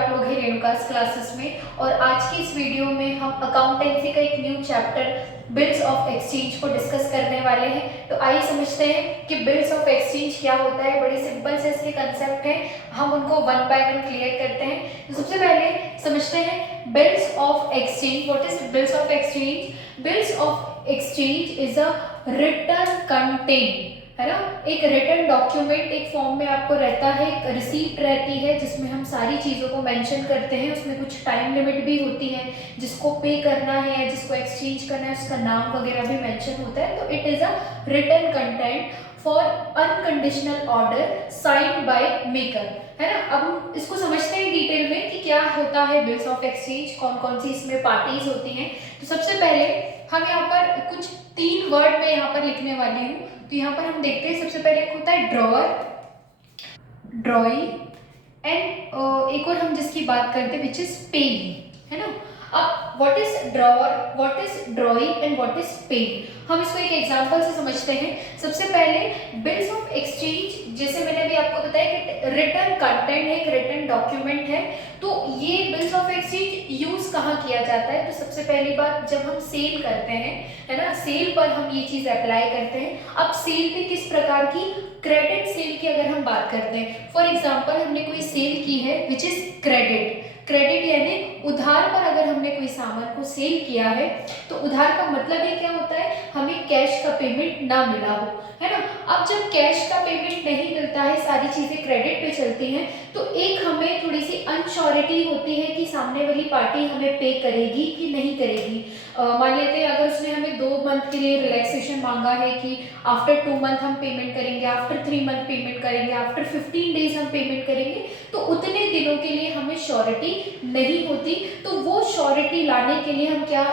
आप लोग हैं रेणुकास क्लासेस में। और आज की इस वीडियो में हम अकाउंटेंसी का एक new chapter bills of exchange को डिस्कस करने वाले हैं। तो आइए समझते हैं कि बिल्स ऑफ एक्सचेंज क्या होता है। बड़े सिंपल से इसके कंसेप्ट हैं, हम उनको वन बाय वन क्लियर करते हैं। तो सबसे पहले समझते हैं bills of exchange. What is bills of exchange? Bills of exchange is a written content, है ना, एक रिटन डॉक्यूमेंट एक फॉर्म में आपको रहता है, एक रिसीप्ट रहती है जिसमें हम सारी चीज़ों को मेंशन करते हैं। उसमें कुछ टाइम लिमिट भी होती है, जिसको पे करना है या जिसको एक्सचेंज करना है उसका नाम वगैरह भी मेंशन होता है। तो it is a written content for unconditional order signed by maker, है ना। अब हम इसको समझते हैं डिटेल में कि क्या होता है बिल्स ऑफ एक्सचेंज, कौन कौन सी इसमें पार्टीज होती हैं। तो सबसे पहले हम यहाँ पर कुछ 3 वर्ड में यहाँ पर लिखने वाली हूँ। तो यहाँ पर हम देखते हैं, सबसे पहले एक होता है ड्रॉअर, ड्रॉइंग एंड एक और हम जिसकी बात करते हैं विच इज पेन, है ना। अब what is drawer, what is drawing and what is pen, हम इसको एक एग्जांपल से समझते हैं। सबसे पहले बिल्स ऑफ एक्सचेंज, जैसे मैंने अभी आपको बताया कि रिटन कंटेंट है, एक रिटन डॉक्यूमेंट है। तो ये बिल्स ऑफ एक्सचेंज यूज कहाँ किया जाता है? तो सबसे पहली बात, जब हम सेल करते हैं, है ना, सेल पर हम ये चीज अप्लाई करते हैं। अब सेल पे किस प्रकार की? क्रेडिट सेल की अगर हम बात करते हैं, फॉर एग्जांपल हमने कोई सेल की है विच इज क्रेडिट, क्रेडिट यानी उधार पर अगर हमने कोई सामान को सेल किया है, तो उधार का मतलब ये क्या होता है? हमें कैश का पेमेंट ना मिला हो, है ना। अब जब कैश का पेमेंट नहीं मिलता है, सारी चीजें क्रेडिट पे चलती हैं, तो एक हमें थोड़ी सी अनश्योरिटी होती है कि सामने वाली पार्टी हमें पे करेगी कि नहीं करेगी। मान लेते हैं अगर उसने हमें 2 मंथ के लिए रिलैक्सेशन मांगा है कि आफ्टर 2 मंथ हम पेमेंट करेंगे, आफ्टर 3 मंथ पेमेंट करेंगे, आफ्टर 15 डेज हम पेमेंट करेंगे, तो उतने दिनों के लिए हमें श्योरिटी नहीं होती। तो वो श्योरिटी लाने के लिए हम क्या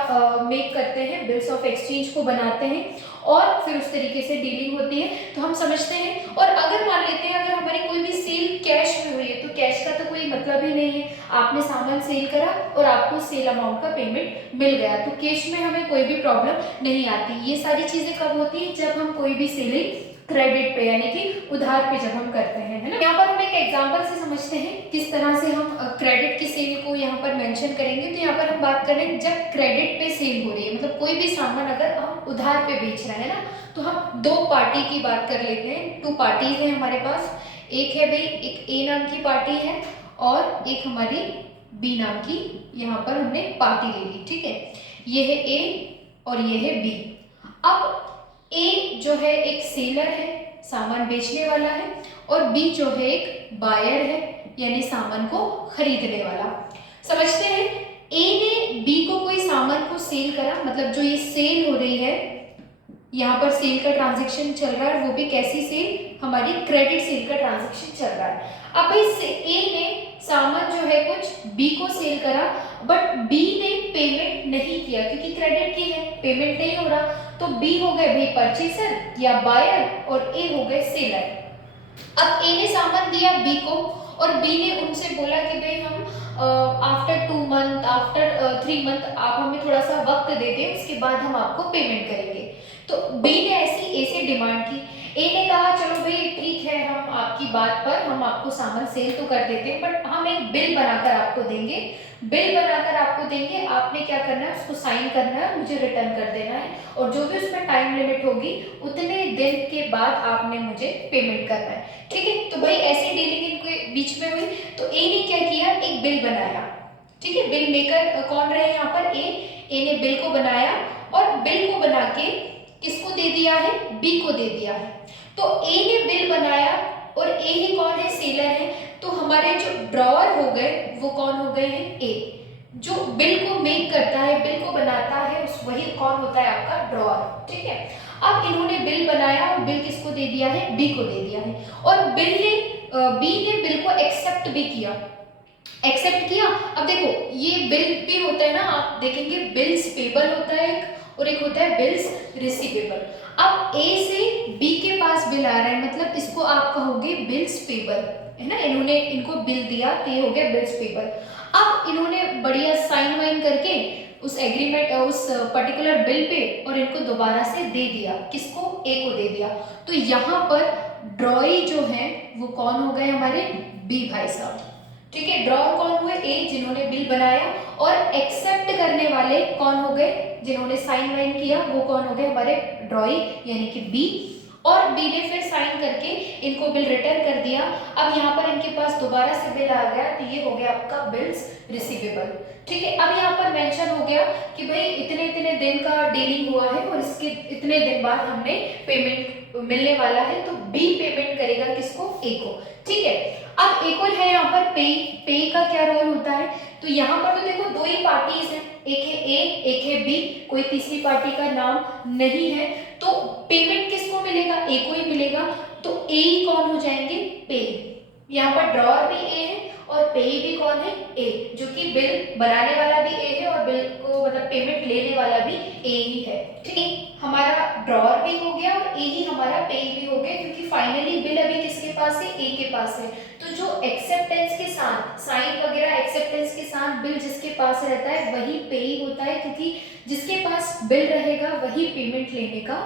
मेक करते हैं? बिल्स ऑफ एक्सचेंज को बनाते हैं और फिर उस तरीके से डीलिंग होती है। तो हम समझते हैं, और अगर मान लेते हैं अगर हमारी कोई भी सेल कैश में हुई है, तो कैश का तो कोई मतलब ही नहीं है। आपने सामान सेल करा और आपको सेल अमाउंट का पेमेंट मिल गया, तो कैश में हमें कोई भी प्रॉब्लम नहीं आती। ये सारी चीजें कब होती है? जब हम कोई भी सेलिंग क्रेडिट पे यानी कि उधार पे जब हम करते हैं, है ना। यहाँ पर हम एक एग्जांपल से समझते हैं किस तरह से हम क्रेडिट की सेल को यहाँ पर मेंशन करेंगे। तो यहाँ पर हम बात करें जब क्रेडिट पे सेल हो रही है, मतलब कोई भी सामान अगर हम उधार पे बेच रहे हैं ना, तो हम 2 पार्टी की बात कर लेते हैं। 2 पार्टीज हैं हमारे पास, एक है भाई, एक ए नाम की पार्टी है और एक हमारी बी नाम की यहाँ पर हमने पार्टी ले ली, ठीक है। ये है ए और ये है बी। अब ए जो है एक सेलर है, सामान बेचने वाला है, और बी जो है एक बायर है, यानी सामान को खरीदने वाला। समझते हैं, ए ने बी को कोई सामान को सेल करा, मतलब जो ये सेल हो रही है, यहाँ पर सेल का ट्रांजैक्शन चल रहा है, वो भी कैसी सेल? हमारी क्रेडिट सेल का ट्रांजैक्शन चल रहा है। अब इस ए ने सामान जो है कुछ बी को सेल करा, बट बी ने पेमेंट नहीं किया क्योंकि क्रेडिट की है, पेमेंट नहीं हो रहा। तो बी हो गए भाई परचेसर या बायर और ए हो गए सेलर। अब ए ने सामान दिया बी को और बी ने उनसे बोला कि भाई हम आफ्टर 2 मंथ, आफ्टर 3 मंथ आप हमें थोड़ा सा वक्त दे दें, उसके बाद हम आपको पेमेंट करेंगे। तो बी ने ऐसी ए से डिमांड की। ए ने कहा चलो भाई ठीक है, हम आपकी बात पर हम आपको सामान सेल तो कर देते हैं, बट हम एक बिल बनाकर आपको देंगे, बिल बनाकर आपको देंगे, आपने क्या करना है? उसको साइन करना है, मुझे रिटर्न कर देना है, और जो भी उसमें टाइम लिमिट होगी उतने दिन के बाद आपने मुझे पेमेंट करना है, ठीक है। तो भाई ऐसी डीलिंग इनके बीच में हुई। तो ए ने क्या किया? एक बिल बनाया, ठीक है। बिल मेकर कौन रहे यहाँ पर? ए ने बिल को बनाया और बिल को बना के किसको दे दिया है? बी को दे दिया है। तो ए ने बिल बनाया और ए ही कौन है? सेलर है। तो हमारे जो ड्रॉअर हो गए वो कौन हो गए हैं? ए। जो बिल को मेक करता है, बिल को बनाता है, उस वही कौन होता है? आपका ड्रॉअर, ठीक है। अब इन्होंने बिल बनाया और बिल किसको दे दिया है? बी को दे दिया है। और बी ने बिल को एक्सेप्ट भी किया, एक्सेप्ट किया। अब देखो ये बिल भी होता है ना, आप देखेंगे बिल्स पेबल होता है एक, और एक होता है बिल्स रिसीवेबल। अब ए से बी के पास बिल आ रहा है, मतलब इसको आप कहोगे बिल्स पेबल, है ना। इन्होंने इनको बिल दिया तो ये हो गया बिल्स पेबल। अब इन्होंने बढ़िया साइन वाइन करके उस एग्रीमेंट, उस पर्टिकुलर बिल पे, और इनको दोबारा से दे दिया, किसको? ए को दे दिया। तो यहाँ पर ड्रॉई जो है वो कौन हो गए? हमारे बी भाई साहब, ठीक है। ड्रॉअर कौन हुए? ए, जिन्होंने बिल बनाया, और एक्सेप्ट करने वाले कौन हो गए? जिन्होंने साइन वाइन किया, वो कौन हो गए? हमारे ड्रॉई यानी कि बी। और बी ने फिर साइन करके इनको बिल रिटर्न कर दिया। अब यहाँ पर इनके पास दोबारा से बिल आ गया, तो ये हो गया आपका बिल्स रिसीवेबल। ठीक है। अब यहाँ पर मेंशन हो गया कि भाई इतने इतने दिन का डीलिंग हुआ है और इसके इतने दिन बाद हमने पेमेंट मिलने वाला है, तो बी पेमेंट करेगा किसको? ए को। ठीक है। अब एक और है यहाँ पर पे। पे का क्या रोल होता है? तो यहाँ पर तो देखो दो ही पार्टीज हैं, एक है ए, एक है बी, कोई तीसरी पार्टी का नाम नहीं है, तो पेमेंट किसको मिलेगा? ए को ही मिलेगा। तो ए ही कौन हो जाएंगे? पे। यहाँ पर ड्रॉअर भी ए है और पे भी कौन है? ए, जो कि बिल बनाने वाला भी ए है और बिल को मतलब पेमेंट लेने वाला भी ए ही है। ठीक, हमारा ड्रॉअर भी हो गया और ए ही हमारा पे भी हो गया, क्योंकि फाइनली बिल अभी किसके पास है? ए के पास है। तो जो एक्सेप्टेंस के साथ साइन वगैरह एक्सेप्टेंस के साथ बिल जिसके पास रहता है वही पे ही होता है, क्योंकि जिसके पास बिल रहेगा वही पेमेंट लेने का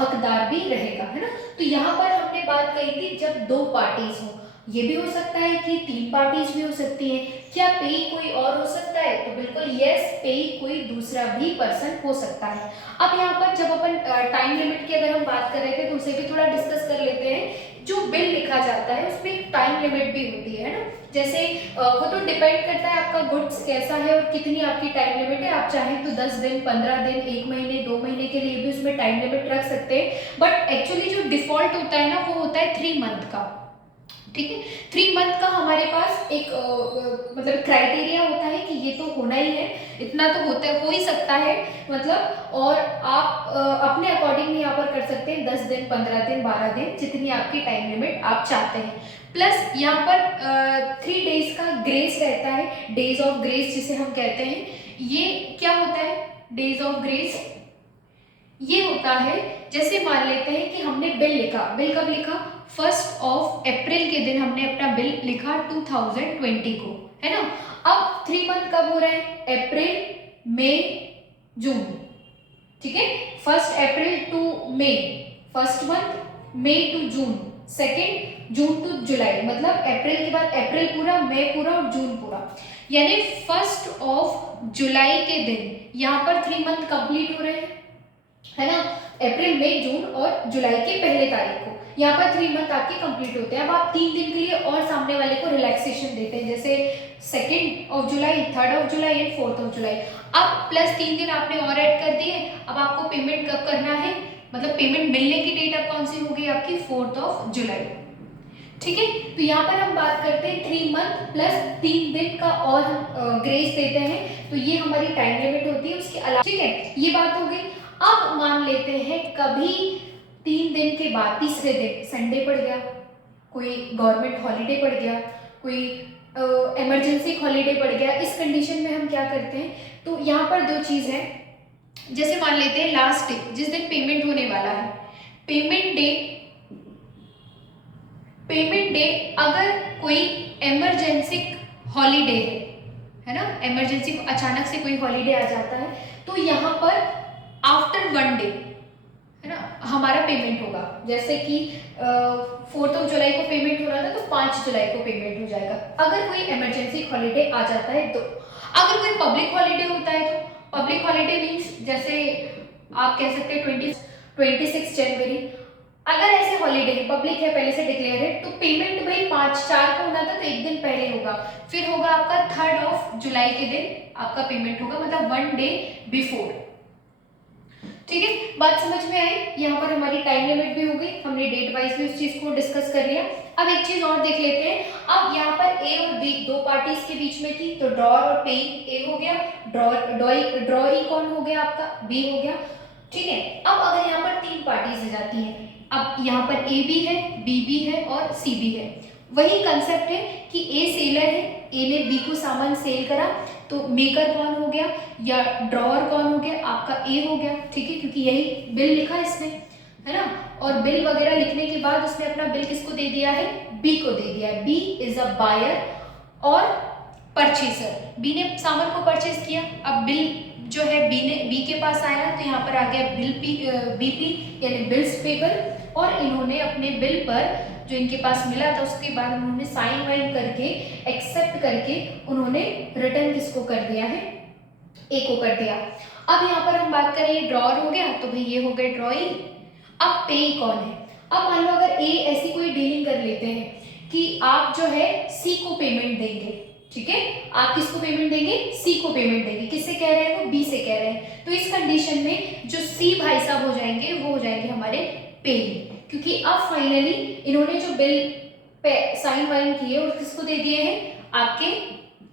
हकदार भी रहेगा, है ना। तो यहाँ पर हमने बात कही थी जब दो पार्टीज हो, ये भी हो सकता है कि तीन पार्टीज भी हो सकती हैं। क्या पे कोई और हो सकता है? तो बिल्कुल यस, पे कोई दूसरा भी पर्सन हो सकता है। अब यहाँ पर जब अपन टाइम लिमिट की अगर हम बात कर रहे थे तो उसे भी थोड़ा डिस्कस कर लेते हैं। जो बिल लिखा जाता है उसमें एक टाइम लिमिट भी होती है ना। जैसे वो तो डिपेंड करता है आपका गुड्स कैसा है और कितनी आपकी टाइम लिमिट है। आप चाहें तो 10 दिन, 15 दिन, 1 महीने, 2 महीने के लिए भी उसमें टाइम लिमिट रख सकते हैं, बट एक्चुअली जो डिफॉल्ट होता है ना वो होता है 3 मंथ का। ठीक है। 3 मंथ का हमारे पास एक मतलब क्राइटेरिया होता है कि ये तो होना ही है, इतना तो होता हो ही सकता है मतलब। और आप अपने अकॉर्डिंग यहाँ पर कर सकते हैं 10 दिन, 15 दिन, 12 दिन, जितनी आपकी टाइम लिमिट आप चाहते हैं। प्लस यहाँ पर 3 डेज का ग्रेस रहता है, डेज ऑफ ग्रेस जिसे हम कहते हैं। ये क्या होता है डेज ऑफ ग्रेस? ये होता है जैसे मान लेते हैं कि हमने बिल लिखा, बिल कब लिखा? 1 अप्रैल के दिन हमने अपना बिल लिखा 2020 को, है ना। अब 3 मंथ कब हो रहे हैं? अप्रैल, मई, जून। ठीक है। 1 April to May first month, May to June second, June to July, मतलब अप्रैल के बाद अप्रैल पूरा, मई पूरा और जून पूरा। यानी 1 जुलाई के दिन यहाँ पर 3 मंथ कंप्लीट हो रहे हैं, है ना। अप्रैल, मई, जून और जुलाई के पहले तारीख को यहाँ पर 3 मंथ आपके कंप्लीट होते हैं। अब आप 3 दिन के लिए और सामने वाले को रिलैक्सेशन देते हैं, जैसे 2 जुलाई, 3 जुलाई एंड 4 जुलाई। अब प्लस 3 दिन आपने और ऐड कर दिए। अब आपको पेमेंट कब करना है? मतलब पेमेंट मिलने की डेट अब कौन सी होगी आपकी? 4 जुलाई। ठीक है। तो यहाँ पर हम बात करते हैं 3 मंथ प्लस 3 दिन का और हम ग्रेस देते हैं, तो ये हमारी टाइम लिमिट होती है। उसके अलावा ठीक है, ये बात हो गई। अब मान लेते हैं कभी 3 दिन के बाद तीसरे दिन संडे पड़ गया, कोई गवर्नमेंट हॉलीडे पड़ गया, कोई इमरजेंसी हॉलीडे पड़ गया, इस कंडीशन में हम क्या करते हैं? तो यहाँ पर 2 चीज़ है। जैसे मान लेते हैं लास्ट डे जिस दिन पेमेंट होने वाला है, पेमेंट डे अगर कोई इमरजेंसी हॉलीडे है ना, इमरजेंसी अचानक से कोई हॉलीडे आ जाता है, तो यहाँ पर आफ्टर 1 डे, है ना, हमारा पेमेंट होगा। जैसे कि 4 जुलाई को पेमेंट हो रहा था तो 5 जुलाई को पेमेंट हो जाएगा, अगर कोई इमरजेंसी हॉलीडे आ जाता है तो। अगर कोई पब्लिक हॉलीडे होता है तो पब्लिक हॉलीडे मीन्स जैसे आप कह सकते हैं 26 जनवरी, अगर ऐसे हॉलीडे है, पब्लिक है, पहले से डिक्लेयर है, तो पेमेंट भाई 5-4 को होना था तो एक दिन पहले होगा, फिर होगा आपका 3 जुलाई के दिन आपका पेमेंट होगा, मतलब 1 डे बिफोर। ठीक है, बात समझ में आई। यहाँ पर हमारी टाइम लिमिट भी हो गई, हमने डेट वाइज भी उस चीज को डिस्कस कर लिया। अब एक चीज और देख लेते हैं। अब यहाँ पर ए और बी 2 पार्टीज के बीच में थी, तो ड्रॉअर और पे ए हो गया, ड्रॉई कौन हो गया आपका? बी हो गया। ठीक है। अब अगर यहाँ पर 3 पार्टीज आ जाती हैं, अब यहाँ पर ए भी है, बी भी है और सी भी है। वही कंसेप्ट है कि ए सेलर है, ए ने बी को सामान सेल करा, तो मेकर कौन हो गया या ड्रॉअर कौन हो गया? आपका ए हो गया। ठीक है, क्योंकि यही बिल लिखा इसने, है ना। और बिल वगैरह लिखने के बाद उसने अपना बिल किसको दे दिया है? बी को दे दिया है। बी इज अ बायर और परचेसर। बी ने सामान को परचेज किया, अब बिल जो है बी के पास आया, तो यहाँ पर आ गया बीपी यानी बिल्स पेबल, और इन्होंने अपने बिल पर जो इनके पास मिला था उसके बाद उन्होंने साइन वाइन करके एक्सेप्ट करके उन्होंने रिटर्न किसको कर दिया है, ए को कर दिया। अब यहाँ पर हम बात करें ड्रॉअर हो गया, तो भाई ये हो गया ड्रॉई। अब पे कौन है? अब मान लो अगर ए ऐसी कोई डीलिंग कर लेते हैं कि आप जो है सी को पेमेंट देंगे, ठीक है, आप किसको पेमेंट देंगे, सी को पेमेंट देंगे। किससे कह रहे हैं, वो बी से कह रहे हैं। तो इस कंडीशन में जो सी भाई साहब हो जाएंगे वो हो जाएंगे हमारे पे, क्योंकि अब फाइनली इन्होंने जो बिल पे साइन वाइन किए और किसको दे दिए हैं, आपके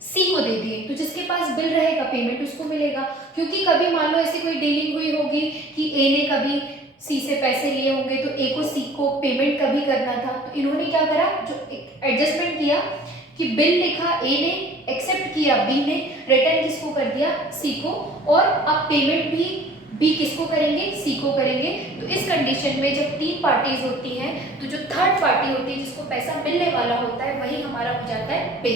सी को दे दिए। तो जिसके पास बिल रहेगा पेमेंट उसको मिलेगा, क्योंकि कभी मान लो ऐसी कोई डीलिंग हुई होगी कि ए ने कभी सी से पैसे लिए होंगे तो ए को सी को पेमेंट कभी करना था, तो इन्होंने क्या करा, जो एडजस्टमेंट किया कि बिल लिखा ए ने, एक्सेप्ट किया बी ने, रिटर्न किसको कर दिया, सी को, और अब पेमेंट भी बी किसको करेंगे, सी को करेंगे। तो इस कंडीशन में जब तीन पार्टीज होती हैं तो जो थर्ड पार्टी होती है जिसको पैसा मिलने वाला होता है वही हमारा हो जाता है पे।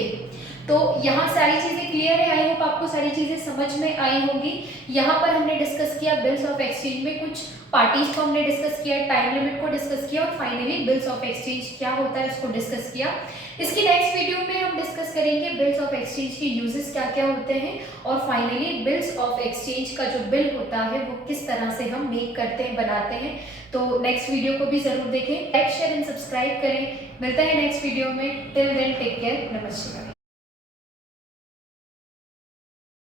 तो यहाँ सारी चीज़ें क्लियर है, आई होप आपको सारी चीज़ें समझ में आई होंगी। यहाँ पर हमने डिस्कस किया बिल्स ऑफ एक्सचेंज में कुछ पार्टीज को हमने डिस्कस किया, टाइम लिमिट को डिस्कस किया और फाइनली बिल्स ऑफ एक्सचेंज क्या होता है उसको डिस्कस किया। इसकी नेक्स्ट वीडियो में हम डिस्कस करेंगे बिल्स ऑफ एक्सचेंज के यूजेस क्या क्या होते हैं और फाइनली बिल्स ऑफ एक्सचेंज का जो बिल होता है वो किस तरह से हम मेक करते हैं, बनाते हैं। तो नेक्स्ट वीडियो को भी जरूर देखें, लाइक शेयर एंड सब्सक्राइब करें। मिलता है नेक्स्ट वीडियो में, टिल देन टेक केयर, नमस्कार।